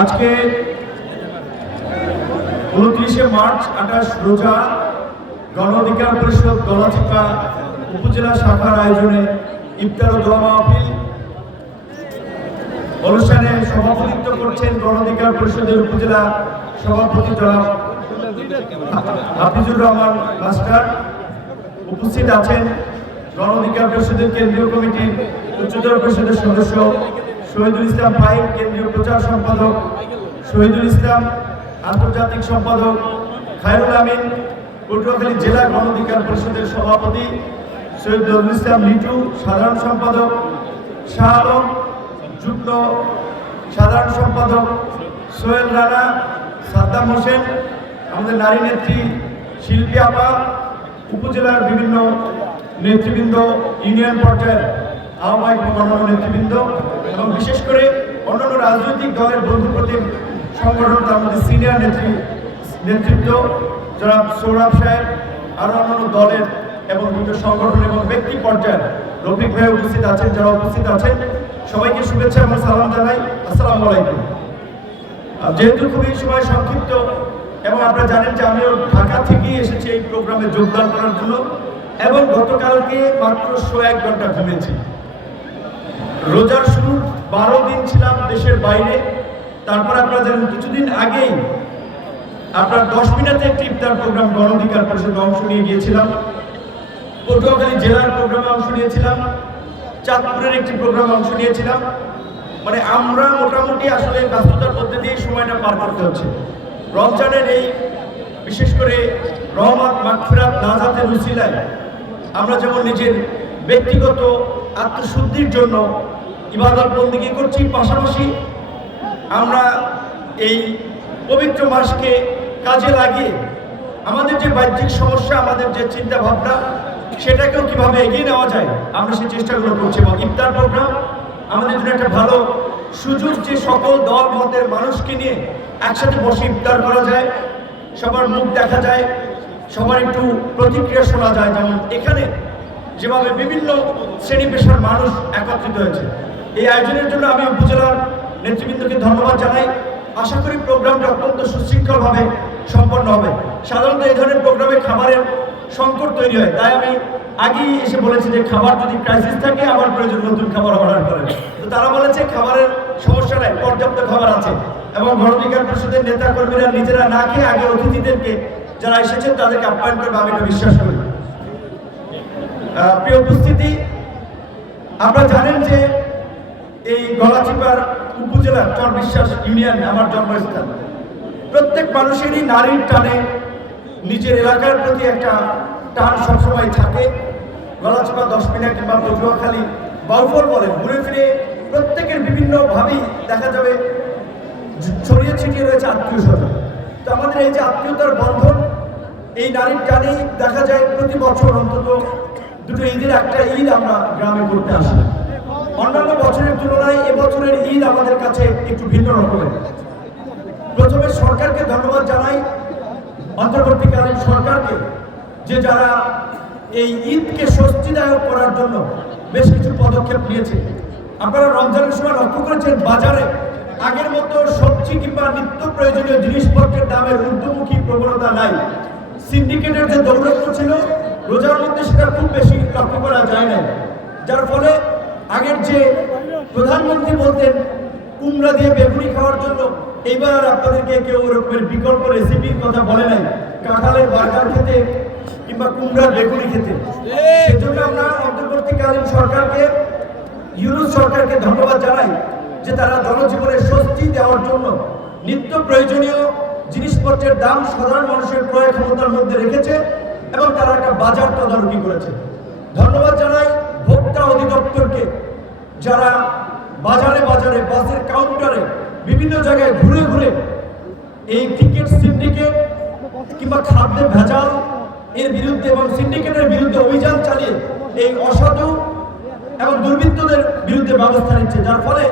আজকে উনত্রিশে মার্চ, আঠাশ রোজা, গণ অধিকার পরিষদ গলাচিপা উপজেলা শাখার আয়োজনে ইফতার মাহফিল অনুষ্ঠানে সভাপতিত্ব করছেন গণ অধিকার পরিষদের উপজেলা সভাপতি জনাব হাফিজুর রহমান মাস্টার। উপস্থিত আছেন গণ অধিকার পরিষদের কেন্দ্রীয় কমিটির উচ্চতর পরিষদের সদস্য শহীদুল ইসলাম ফাইভ কেন্দ্রীয় প্রচার সম্পাদক শহীদুল ইসলাম, আন্তর্জাতিক সম্পাদক খায়রুল আমিন, পটুয়াখালী জেলা গণ অধিকার পরিষদের সভাপতি সৈয়দ নজরুল ইসলাম লিটু সাধারণ সম্পাদক শাহ আলম, যুগ্ম সাধারণ সম্পাদক সোহেল রানা, সাদ্দাম হোসেন, আমাদের নারী নেত্রী শিল্পী আপা উপজেলার বিভিন্ন নেতৃবৃন্দ, ইউনিয়ন পর্যায়ের আহ্বায়ক অন্যান্য নেতৃবৃন্দ এবং বিশেষ করে অন্যান্য রাজনৈতিক দলের বন্ধু প্রতিম সংগঠন, তার মধ্যে সিনিয়র নেত্রী, নেতৃত্ব যারা সৌরভ সাহেব আরও অন্যান্য দলের এবং বিভিন্ন সংগঠন এবং ব্যক্তি পর্যায়ের রফিক ভাই উপস্থিত আছেন, যারা উপস্থিত আছেন। সবাইকে শুভেচ্ছা এবং সালাম জানাই। আসসালামু আলাইকুম। যেহেতু খুবই সময় সংক্ষিপ্ত এবং আপনারা জানেন যে আমিও ঢাকা থেকেই এসেছি এই প্রোগ্রামে যোগদান করার জন্য। এবং গতকালকে মাত্র শো এক ঘণ্টা ঘুমিয়েছি। রোজার শুরু, বারো দিন ছিলাম দেশের বাইরে। তারপর আপনারা জানেন, কিছুদিন আগেই আপনার দশ মিনিটে একটি ইফতার প্রোগ্রাম গণ অধিকার পরিষদে অংশ নিয়ে গিয়েছিলাম। পটুয়াখালী জেলার প্রোগ্রামে অংশ নিয়েছিলাম। চাঁদপুরের একটি প্রোগ্রামে অংশ নিয়েছিলাম। মানে আমরা মোটামুটি আসলে ব্যস্ততার মধ্যে দিয়ে সময়টা পার করতে হচ্ছে। রমজানের এই, বিশেষ করে রহমত মাগফিরাত নাজাতের উসিলায় আমরা যেমন নিজের ব্যক্তিগত আত্মশুদ্ধির জন্য ইবাদত বন্দিগি করছি, পাশাপাশি আমরা এই পবিত্র মাসকে কাজে লাগিয়ে আমাদের যে বাহ্যিক সমস্যা, আমাদের যে চিন্তা ভাবনা সেটাকেও কীভাবে এগিয়ে নেওয়া যায়, আমরা সেই চেষ্টাগুলো করছি এবং ইফতার প্রোগ্রাম আমাদের জন্য একটা ভালো সুযোগ যে সকল দল, মতের মানুষকে নিয়ে একসাথে বসে ইফতার করা যায়। সবার মুখ দেখা যায়। সবার একটু প্রতিক্রিয়া শোনা যায়, যেমন এখানে যেভাবে বিভিন্ন শ্রেণি পেশার মানুষ একত্রিত হয়েছে। এই আয়োজনের জন্য আমি উপজেলার নেতৃবৃন্দকে ধন্যবাদ জানাই। আশা করি প্রোগ্রামটা অত্যন্ত সুশৃঙ্খলভাবে সম্পন্ন হবে। সাধারণত এই ধরনের প্রোগ্রামে খাবারের সংকট তৈরি হয়। তাই আমি আগেই এসে বলেছি যে খাবার যদি ক্রাইসিস থাকে, আমার প্রয়োজন নতুন খাবার অর্ডার করেন তো তারা বলেছে খাবারের সমস্যা নাই, পর্যাপ্ত খাবার আছে। এবং গণধিকার পরিষদের নেতা কর্মীরা নিজেরা না খেয়ে আগে অতিথিদেরকে যারা এসেছেন, তাদেরকে আপ্যায়ন করবে, আমি এটা বিশ্বাস করি প্রিয় উপস্থিতি, আপনারা জানেন যে এই গলাচিপার উপজেলার চর বিশ্বাস ইউনিয়ন আমার জন্মস্থান। প্রত্যেক মানুষেরই নারীর টানে নিজের এলাকার প্রতি একটা টান সবসময় থাকে। গলাচিপা দশ মিনিট কিংবা পটুয়াখালী বাউফল বলে, ঘুরে ফিরে প্রত্যেকের বিভিন্নভাবেই দেখা যাবে, ছড়িয়ে ছিটিয়ে রয়েছে আত্মীয় স্বজন। তো আমাদের এই যে আত্মীয়তার বন্ধন এই নারীর টানেই দেখা যায় প্রতি বছর অন্তত দুটো ঈদের একটা ঈদ আমরা গ্রামে করতে আসি। অন্যান্য বছরের তুলনায় এবছরের ঈদ আমাদের কাছে একটু ভিন্ন রকমের। প্রথমে সরকারকে ধন্যবাদ জানাই। অন্তর্বর্তীকালীন সরকারকে যে যারা এই ঈদকে স্বস্তিদায়ক করার জন্য বেশ কিছু পদক্ষেপ নিয়েছে। আপনারা রমজানের সময় লক্ষ্য করেছেন, বাজারে আগের মতো সবজি কিংবা নিত্য প্রয়োজনীয় জিনিসপত্রের দামের ঊর্ধ্বমুখী প্রবণতা নাই। সিন্ডিকেটের যে দৌরত্ব ছিল, রোজার মধ্যে সেটা খুব বেশি লক্ষ্য করা যায় না যার ফলে আগের যে প্রধানমন্ত্রী বলতেন, কুমড়া দিয়ে বেগুনি খাওয়ার জন্য, এইবার আর আপনাদেরকে কেউ ওরকমের বিকল্প রেসিপির কথা বলে নাই। কাঁঠালের বার্গার খেতে কিংবা কুমড়ার বেগুনি খেতে। সেজন্য আমরা অন্তর্বর্তীকালীন সরকারকে ইউরোপ সরকারকে ধন্যবাদ জানাই যে তারা জনজীবনের স্বস্তি দেওয়ার জন্য নিত্য প্রয়োজনীয় জিনিসপত্রের দাম সাধারণ মানুষের ক্রয় ক্ষমতার মধ্যে রেখেছে এবং তারা একটা বাজার তদারকি করেছে। ধন্যবাদ জানাই ভোক্তা অধিদপ্তরকে, যারা বাজারে বাজারে বাসের কাউন্টারে বিভিন্ন জায়গায় ঘুরে ঘুরে এই টিকিট সিন্ডিকেট কিংবা খাদ্যের ভেজাল এর বিরুদ্ধে এবং সিন্ডিকেটের বিরুদ্ধে অভিযান চালিয়ে এই অসাধু এবং দুর্বৃত্তদের বিরুদ্ধে ব্যবস্থা নিচ্ছে। যার ফলে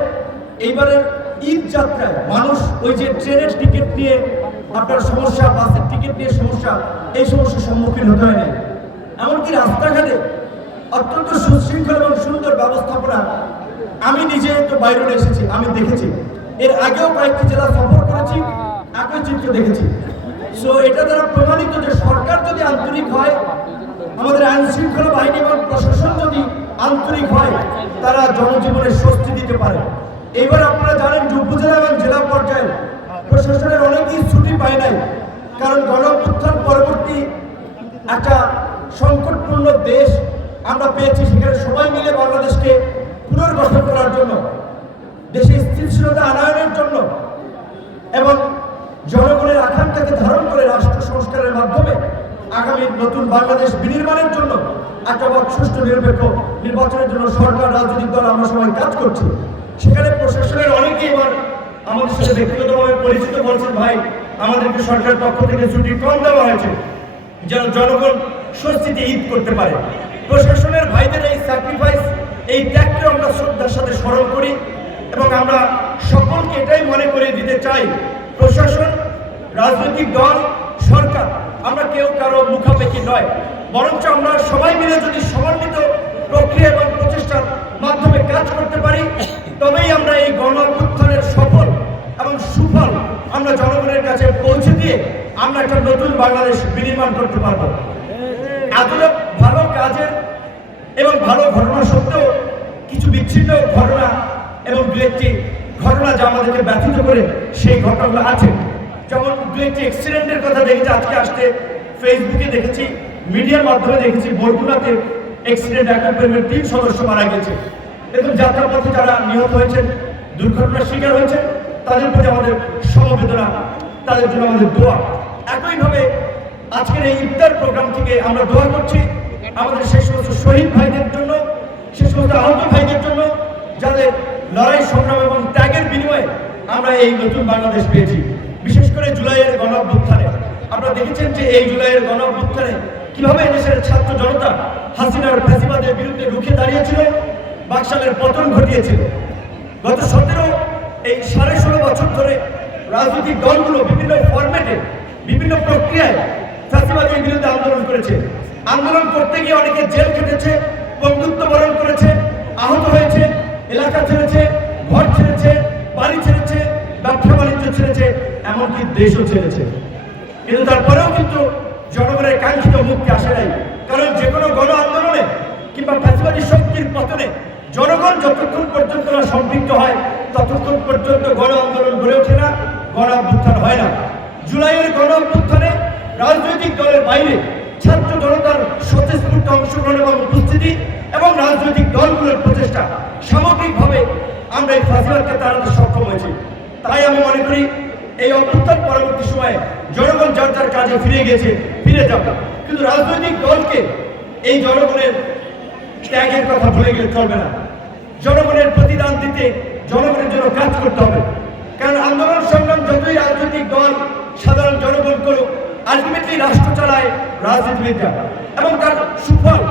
এইবারের ঈদ যাত্রায় মানুষ ওই যে ট্রেনের টিকিট নিয়ে আপনার সমস্যা, বাসের টিকিট নিয়ে সমস্যা, এই সমস্যার সম্মুখীন হতে হয় না এমনকি রাস্তাঘাটে অত্যন্ত সুশৃঙ্খল এবং সুন্দর ব্যবস্থাপনা। আমি নিজে তো বাইরে এসেছি, আমি দেখেছি। এর আগেও কয়েকটি জেলা সফর করেছি, একই চিত্র দেখেছি। সো এটা দ্বারা প্রমাণিত যে সরকার যদি আন্তরিক হয়, আমাদের আইন শৃঙ্খলা বাহিনী এবং প্রশাসন যদি আন্তরিক হয়, তারা জনজীবনে স্বস্তি দিতে পারে। এবার আপনারা জানেন যে উপজেলা এবং জেলা পর্যায়ে প্রশাসনের অনেকেই ছুটি পায় নাই। কারণ গণ পরবর্তী একটা সংকটপূর্ণ দেশ আমরা পেয়েছি, সেখানে সবাই মিলে বাংলাদেশকে পুনর্গঠন করার জন্য, দেশে স্থিতিশীলতা আনয়নের জন্য এবং জনগণের আকাঙ্ক্ষাকে ধারণ করে রাষ্ট্র সংস্কারের মাধ্যমে আগামী নতুন বাংলাদেশ বিনির্মাণের জন্য একটা সুষ্ঠু নিরপেক্ষ নির্বাচনের জন্য সরকার, রাজনৈতিক দল আমরা সবাই কাজ করছি। সেখানে প্রশাসনের অনেকেই এবার আমাদের সাথে ব্যক্তিগতভাবে পরিচিত বলছেন ভাই, আমাদেরকে সরকারের পক্ষ থেকে ছুটি কম দেওয়া হয়েছে, যেন জনগণ স্বস্তিতে ঈদ করতে পারে। প্রশাসনের ভাইদের এই স্যাক্রিফাইস এই ত্যাগকে আমরা শ্রদ্ধার সাথে স্মরণ করি এবং আমরা সকলকে এটাই মনে করে দিতে চাই, প্রশাসন, রাজনৈতিক দল, সরকার, আমরা কেউ কারও মুখাপেক্ষি নয়, বরঞ্চ আমরা সবাই মিলে যদি সমন্বিত প্রক্রিয়া এবং প্রচেষ্টার মাধ্যমে কাজ করতে পারি, তবেই আমরা এই গণ সফল এবং সুফল আমরা জনগণের কাছে পৌঁছে দিয়ে আমরা একটা নতুন বাংলাদেশ বিনির্মাণ করতে পারব। এতটা ভালো কাজের এবং ভালো ঘটনা সত্ত্বেও কিছু বিচ্ছিন্ন ঘটনা এবং দু একটি ঘটনা যা আমাদেরকে ব্যথিত করে সেই ঘটনাগুলো আছে। যেমন দু একটি অ্যাক্সিডেন্টের কথা দেখেছি আজকে আসতে ফেসবুকে দেখেছি, মিডিয়ার মাধ্যমে দেখেছি, বরগুনাতে অ্যাক্সিডেন্ট অ্যাকম্পানিমেন্ট তিন সদস্য মারা গেছে। এবং যাত্রাপথে যারা নিহত হয়েছেন, দুর্ঘটনার শিকার হয়েছে তাদের প্রতি আমাদের সমবেদনা, তাদের জন্য আমাদের দোয়া। একইভাবে আজকের এই ইফতার প্রোগ্রাম থেকে আমরা দোয়া করছি আমাদের সেই সমস্ত শহীদ ভাইদের জন্য সে সমস্ত আহত ভাইদের জন্য, যাদের লড়াই, সংগ্রাম এবং ত্যাগের বিনিময়ে আমরা এই নতুন বাংলাদেশ পেয়েছি। বিশেষ করে জুলাইয়ের গণ অভ্যুত্থানে আপনারা দেখেছেন যে এই জুলাইয়ের গণ অভ্যুত্থানে কীভাবে দেশের ছাত্র জনতা হাসিনার ফ্যাসিবাদের বিরুদ্ধে রুখে দাঁড়িয়েছিল, বাকশালের পতন ঘটিয়েছিল। গত সতেরো এই সাড়ে ষোলো বছর ধরে রাজনৈতিক দলগুলো বিভিন্ন ফরম্যাটে বিভিন্ন প্রক্রিয়ায় ফ্যাসিবাদের বিরুদ্ধে আন্দোলন করেছে। আন্দোলন করতে গিয়ে অনেকে জেল কেটেছে বন্ধুত্ব বরণ করেছে, আহত হয়েছে, এলাকা ছেড়েছে, ঘর ছেড়েছে, বাড়ি ছেড়েছে, ব্যবসা বাণিজ্য ছেড়েছে, এমনকি দেশও ছেড়েছে। কিন্তু তারপরেও কিন্তু জনগণের কাঙ্ক্ষিত মুক্তি আসে নাই। কারণ যে কোনো গণ আন্দোলনে কিংবা ফ্যাসিবাদী শক্তির পতনে জনগণ যতক্ষণ পর্যন্ত না সম্পৃক্ত হয়, ততক্ষণ পর্যন্ত গণ আন্দোলন গড়ে ওঠে না, গণ অভ্যুত্থান হয় না। জুলাইয়ের গণ অভ্যুত্থানে রাজনৈতিক দলের বাইরে ছাত্র জনতার স্বতঃস্ফূর্ত অংশগ্রহণ এবং উপস্থিতি এবং রাজনৈতিক দলগুলোর প্রচেষ্টা, সামগ্রিকভাবে আমরা এই ফাঁসিবাদকে তাড়াতে সক্ষম হয়েছি। তাই আমি মনে করি, এই অভ্যুত্থান পরবর্তী সময়ে জনগণ যার যার কাজে ফিরে গিয়েছে, ফিরে যাবে। কিন্তু রাজনৈতিক দলকে এই জনগণের ত্যাগের কথা ভুলে গেলে চলবে না। জনগণের প্রতিদান দিতে জনগণের জন্য কাজ করতে হবে। কারণ আন্দোলন সংগ্রাম যতই রাজনৈতিক দল, সাধারণ জনগণ করুক আলটিমেটলি রাষ্ট্র চালায় রাজনীতিবিদরা। এবং তার সুফল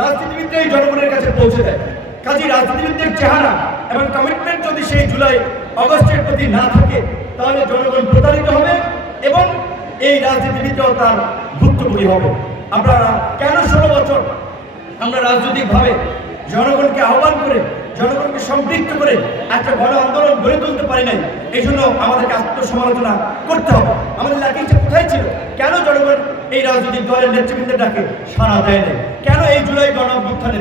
রাজনীতিবিদরাই জনগণের কাছে পৌঁছে দেয়। কাজী রাজনীতিবিদদের চেহারা এবং কমিটমেন্ট যদি সেই জুলাই, অগস্টের প্রতি না থাকে, তাহলে জনগণ প্রতারিত হবে এবং এই রাজনীতিবিদরাও তার ভুক্তভোগী হবে। আমরা কেন ষোলো বছর আমরা রাজনৈতিকভাবে জনগণকে আহ্বান করে, জনগণকে সম্পৃক্ত করে একটা গণ আন্দোলন গড়ে তুলতে পারি নাই, এই জন্য আমাদেরকে আত্মসমালোচনা করতে হবে। আমাদের লাকিংটা কোথায় ছিল? কেন জনগণ এই রাজনৈতিক দলের নেতৃবৃন্দের ডাকে সাড়া দেয় নাই? কেন এই জুলাই গণ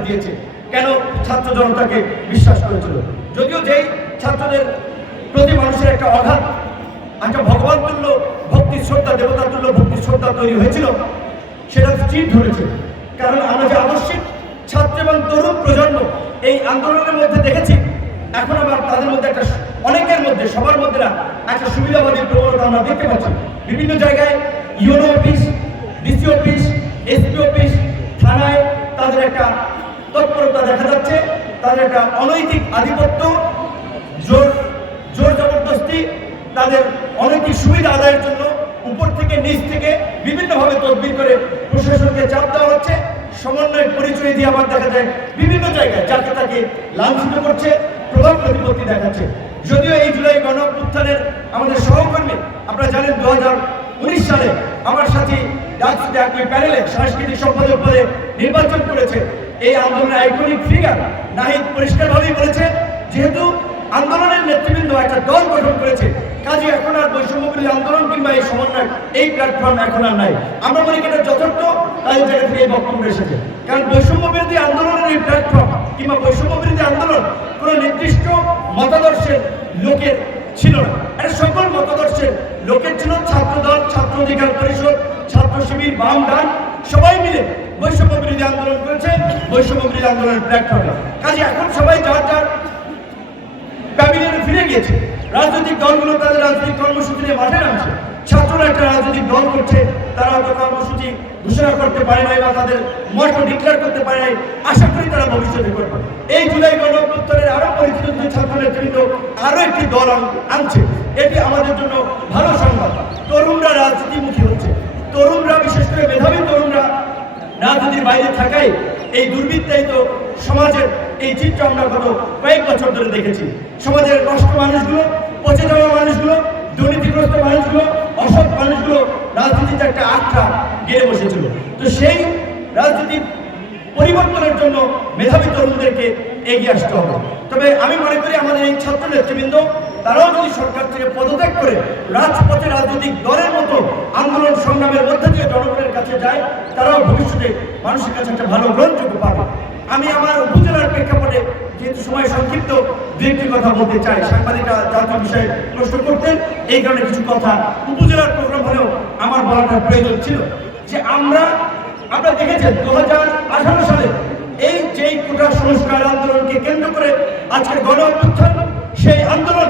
দিয়েছে? কেন ছাত্র জনতাকে বিশ্বাস করেছিল? যদিও যেই ছাত্রদের প্রতি মানুষের একটা অঘাত, একটা ভগবান তুল্য ভক্তি শ্রদ্ধা দেবতা তুল্য ভক্তি শ্রদ্ধা তৈরি হয়েছিল, সেটা স্থির ধরেছে। কারণ আমরা যে আবশ্যিক ছাত্র এবং তরুণ প্রজন্ম এই আন্দোলনের মধ্যে দেখেছি, এখন আবার তাদের মধ্যে একটা অনেকের মধ্যে, সবার মধ্যে না, একটা সুবিধাবাদী প্রবণতা আমরা দেখতে পাচ্ছি। বিভিন্ন জায়গায় UNO office, DC office, SP office, থানায় তাদের একটা তৎপরতা দেখা যাচ্ছে, তাদের একটা অনৈতিক আধিপত্য, জোর জোর জবরদস্তি, তাদের অনৈতিক সুবিধা আদায়ের জন্য উপর থেকে নিচ থেকে বিভিন্নভাবে তদবির করে প্রশাসনকে চাপ দেওয়া হচ্ছে। সমন্বয়ের পরিচয় দিয়ে আবার দেখা যায় বিভিন্ন জায়গায় যাকে তাকে লাঞ্ছিত করছে, প্রভাব প্রতিপত্তি দেখাচ্ছে। যদিও এই জুলাই গণ অভ্যুত্থানের আমাদের সহকর্মী, আপনারা জানেন দু উনিশ সালে আমার সাথে একটি প্যানেলে সাংস্কৃতিক সম্পাদক পদে নির্বাচন করেছে। এই আন্দোলনের আইকনিক ফিগার নাহিদ পরিষ্কারভাবেই বলেছে, যেহেতু নেতৃবৃন্দ একটা দল গঠন করেছে। কাজে এখন আর বৈষম্য বিরোধী আন্দোলন কিংবা এই সমন্বয়, এই প্ল্যাটফর্ম এখন আর নাই। আমরা মনে করি যথার্থ, তাই জায়গা থেকে এই বক্তব্য এসেছে। কারণ বৈষম্য বিরোধী আন্দোলনের এই প্ল্যাটফর্ম কিংবা বৈষম্য বিরোধী আন্দোলন কোনো নির্দিষ্ট মতাদর্শের লোকের ছিল না। এটা সকল মতাদর্শের লোকের ছিল। ছাত্র দল, ছাত্র অধিকার পরিষদ, ছাত্র শিবির, বাম ডান, সবাই মিলে বৈষম্য বিরোধী আন্দোলন করেছে, বৈষম্য বিরোধী আন্দোলনের প্ল্যাটফর্মে কাজে এখন সবাই যার যার গিয়েছে রাজনৈতিক দলগুলো তাদের রাজনৈতিক কর্মসূচি নিয়ে মাঠে নামছে। ছাত্ররা একটা রাজনৈতিক দল করছে, তারা হয়তো কর্মসূচি ঘোষণা করতে পারে নাই বা তাদের মত ডিক্লেয়ার করতে পারে নাই। আশা করি তারা ভবিষ্যতে করবে। এই জুলাই গণ অভ্যুত্থানের আরও পরিচিত দুই ছাত্র নেতৃবৃন্দ আরও একটি দল আনছে। এটি আমাদের জন্য ভালো সংবাদ। তরুণরা রাজনীতিমুখী হচ্ছে। তরুণরা, বিশেষ করে মেধাবী তরুণরা রাজনীতির বাইরে থাকায় এই দুর্বৃত্তায়িত সমাজের এই চিত্র আমরা গত ধরে দেখেছি। সমাজের নষ্ট মানুষগুলো, পচে যাওয়া মানুষগুলো, দুর্নীতিগ্রস্ত মানুষগুলো, অসৎ মানুষগুলো রাজনীতিতে একটা আখ্যা গেড়ে বসেছিল। তো সেই রাজনীতির পরিবর্তনের জন্য মেধাবী তরুণদেরকে এগিয়ে আসতে হবে। তবে আমি মনে করি আমাদের এই ছাত্র নেতৃবৃন্দ, তারাও যদি সরকার থেকে পদত্যাগ করে রাজপথে রাজনৈতিক দলের মতো আন্দোলন সংগ্রামের মধ্যে দিয়ে জনগণের কাছে যায়, তারাও ভবিষ্যতে মানুষের কাছে একটা ভালো গ্রহণযোগ্য পাবে। আমি আমার উপজেলার প্রেক্ষাপটে যেহেতু সময় সংক্ষিপ্ত, দু একটি কথা বলতে চাই। সাংবাদিকরা জাতীয় বিষয়ে প্রশ্ন করতেন, এই কারণে কিছু কথা। উপজেলার প্রোগ্রাম হলেও আমার বলাটা প্রয়োজন ছিল যে আমরা, আপনারা দেখেছেন, দু হাজার আঠারো সালে এই যেই কোটা সংস্কার আন্দোলনকে কেন্দ্র করে আজকের গণ অভ্যুত্থান, সেই আন্দোলন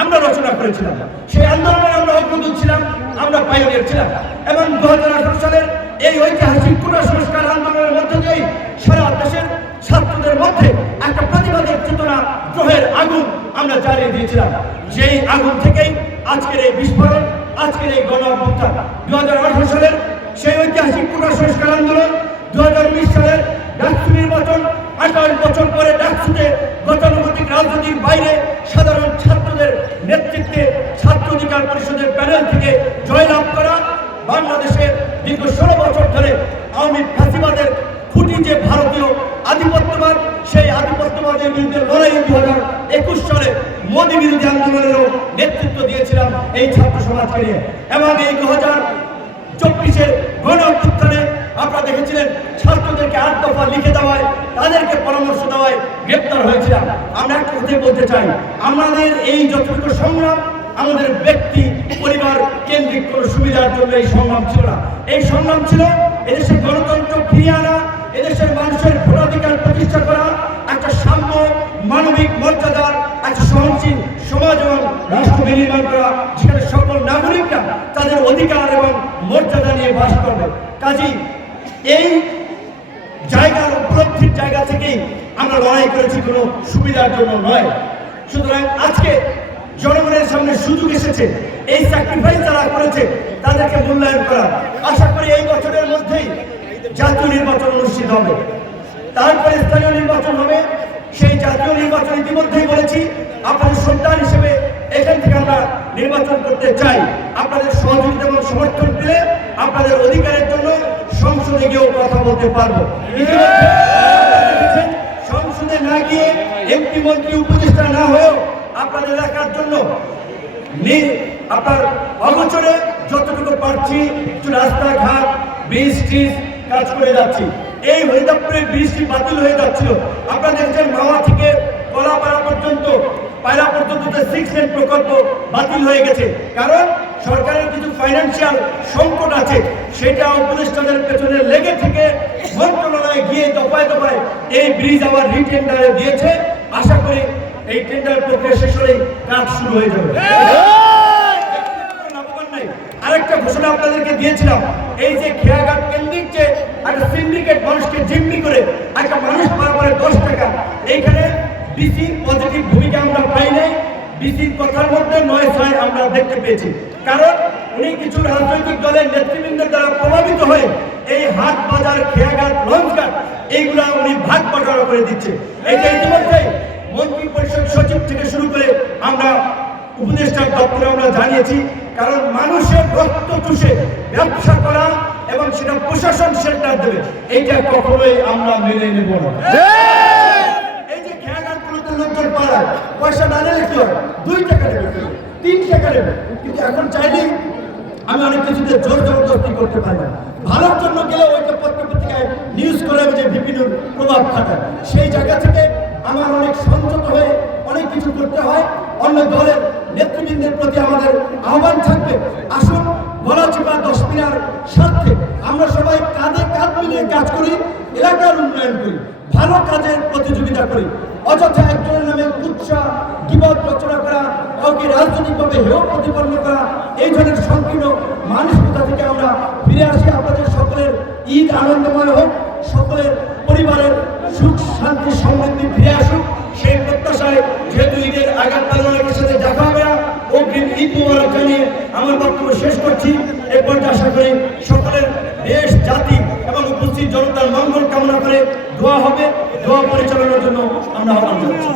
আমরা রচনা করেছিলাম। সেই আন্দোলনে আমরা অগ্রদূত ছিলাম, আমরা পাইনিয়ার ছিলাম। এবং দু হাজার আঠারো সালের এই ঐতিহাসিক কোটা সংস্কার আন্দোলনের মধ্য দিয়েই সারা দেশের ছাত্রদের মধ্যে একটা প্রতিবাদের চেতনা গ্রহের আগুন আমরা জ্বালিয়ে দিয়েছিলাম। যেই আগুন থেকেই আজকের এই বিস্ফোরণ, আজকের এই গণ অভ্যুত্থান দু হাজার আঠারো সালের সেই ঐতিহাসিক পুনঃ সংস্কার আন্দোলন দু হাজার উনিশ সালের ডাকসু নির্বাচন, আঠাশ বছর পরে ডাকসুতে গতানুগতিক রাজনীতির বাইরে সাধারণ ছাত্রদের নেতৃত্বে ছাত্র অধিকার পরিষদের প্যানেল থেকে জয়লাভ করা বাংলাদেশে দীর্ঘ ষোলো বছর ধরে আওয়ামী ফাঁসিবাদের খুঁটি যে ভারতীয় আধিপত্যবাদ, সেই আধিপত্যবাদের বিরুদ্ধে লড়াই দু হাজার একুশ সালে মোদী বিরোধী আন্দোলনেরও নেতৃত্ব দিয়েছিলাম এই ছাত্র সমাজকে নিয়ে। এবং এই দু হাজার চব্বিশের গণ আপনারা দেখেছিলেন, ছাত্রদেরকে আট দফা লিখে দেওয়ায়, তাদেরকে পরামর্শ দেওয়ায় গ্রেপ্তার হয়েছিলাম। আমরা একটা কথাই বলতে চাই, আমাদের এই যতটুকু সংগ্রাম আমাদের ব্যক্তি, পরিবার কেন্দ্রিক কোনো সুবিধার জন্য এই সংগ্রাম ছিল না। এই সংগ্রাম ছিল এদেশের গণতন্ত্র ফিরিয়ে আনা, এদেশের মানুষের ভোটাধিকার প্রতিষ্ঠা করা, একটা সাম্য, মানবিক মর্যাদার, একটা সহনশীল সমাজ এবং রাষ্ট্র বিনির্মাণ করা, যেখানে সকল নাগরিকরা তাদের অধিকার এবং মর্যাদা নিয়ে বাস করবে। কাজী এই জায়গার উপলব্ধির জায়গা থেকেই আমরা লড়াই করেছি, কোনো সুবিধার জন্য নয়। সুতরাং আজকে জনগণের সামনে সুযোগ এসেছে। এই স্যাক্রিফাইস যারা করেছে, তাদেরকে মূল্যায়ন করা। আশা করি এই বছরের মধ্যেই জাতীয় নির্বাচন অনুষ্ঠিত হবে। তারপরে স্থানীয় নির্বাচন হবে। সেই জাতীয় নির্বাচন ইতিমধ্যেই বলেছি, আপনাদের সন্তান হিসেবে এখান থেকে আমরা নির্বাচন করতে চাই। আপনাদের সহযোগিতা এবং সমর্থন পেলে আপনাদের অধিকারের জন্য সংসদে গিয়েও কথা বলতে পারব। সংসদে না গিয়ে এমপি মন্ত্রী, উপদেষ্টা না হয়েও আপনাদের এলাকার জন্য আপনার অগোচরে যতটুকু পারছি একটু রাস্তাঘাট ব্রিজ ট্রিজ কাজ করে যাচ্ছি। এই হরিদাপুরের ব্রিজটি বাতিল হয়ে যাচ্ছিল। আপনারা দেখছেন মাওয়া থেকে কলাপাড়া পর্যন্ত, পায়রা পর্যন্ত যে সিক্স লেন প্রকল্প বাতিল হয়ে গেছে, কারণ সরকারের কিছু ফাইন্যান্সিয়াল সংকট আছে, সেটা উপদেষ্টাদের পেছনে লেগে থেকে মন্ত্রণালয়ে গিয়ে দফায় দফায় এই ব্রিজ আবার রিটেন্ডারে দিয়েছে। আশা করি এই টেন্ডার প্রক্রিয়া শেষ হলেই কাজ শুরু হয়ে যাবে। নাই। আরেকটা ঘোষণা আপনাদেরকে দিয়েছিলাম। এই যে খেয়াঘাট কেন্দ্রিক যে একটা সিন্ডিকেট মানুষকে জিম্মি করে একটা মানুষ পারাপারে দশ টাকা এইখানে ডিসি পজিটিভ ভূমিকা আমরা পাই নাই। ডিসির কথার মধ্যে নয় ছয় আমরা দেখতে পেয়েছি। কারণ উনি কিছু রাজনৈতিক দলের নেতৃবৃন্দের দ্বারা প্রভাবিত হয়ে এই হাট বাজার খেয়াঘাট লঞ্চঘাট এইগুলা উনি ভাগ বাটোয়ারা করে দিচ্ছে। এটা ইতিমধ্যেই মন্ত্রী পরিষদ সচিব থেকে শুরু করে আমরা উপদেষ্টার দপ্তরে আমরা জানিয়েছি কারণ মানুষের রক্ত চুষে ব্যবসা করা এবং সেটা প্রশাসন শেল্টার দেবে এইটা কখনোই আমরা মেনে নেব না। এই যে খেয়াঘাটগুলোতে লোকজন পাড়ায় পয়সা না নিলে কি হয়? দুই টাকা নেবে তিন টাকা নেবে। কিন্তু এখন চাইলেই আমি অনেক কিছুতে জোর জবরদস্তি করতে পারি না। ভালোর জন্য গেলে ওইটা পত্র পত্রিকায় নিউজ করে যে বিপিনুর প্রভাব খাটায়। সেই জায়গা থেকে আমার অনেক সংযত হয়ে অনেক কিছু করতে হয়। অন্য দলের নেতৃবৃন্দের প্রতি আমাদের আহ্বান থাকবে। আসুন গলাচিপা দশ মিনার স্বার্থে আমরা সবাই কাঁধে কাঁধ মিলিয়ে কাজ করি, এলাকার উন্নয়ন করি, ভালো কাজের প্রতিযোগিতা করি। অযথা একজনের নামে উৎসাহ গিবত রচনা করা, কাউকে রাজনৈতিকভাবে হেয় প্রতিপন্ন করা, এই ধরনের সংকীর্ণ মানসিকতা থেকে আমরা ফিরে আসি। আপনাদের সকলের ঈদ আনন্দময় হোক, সকলের পরিবারের সুখ, শান্তি, সমৃদ্ধি ফিরে আসুক, সেই প্রত্যাশায় যেহেতু ঈদের আগাম সাথে দেখা হবে না, অগ্রিম ঈদ মোবারক জানিয়ে আমার বক্তব্য শেষ করছি। এরপর আশা করি সকলের দেশ, জাতি এবং উপস্থিত জনতার মঙ্গল কামনা করে দোয়া হবে। দোয়া পরিচালনার জন্য আমরা আহ্বান জানাচ্ছি।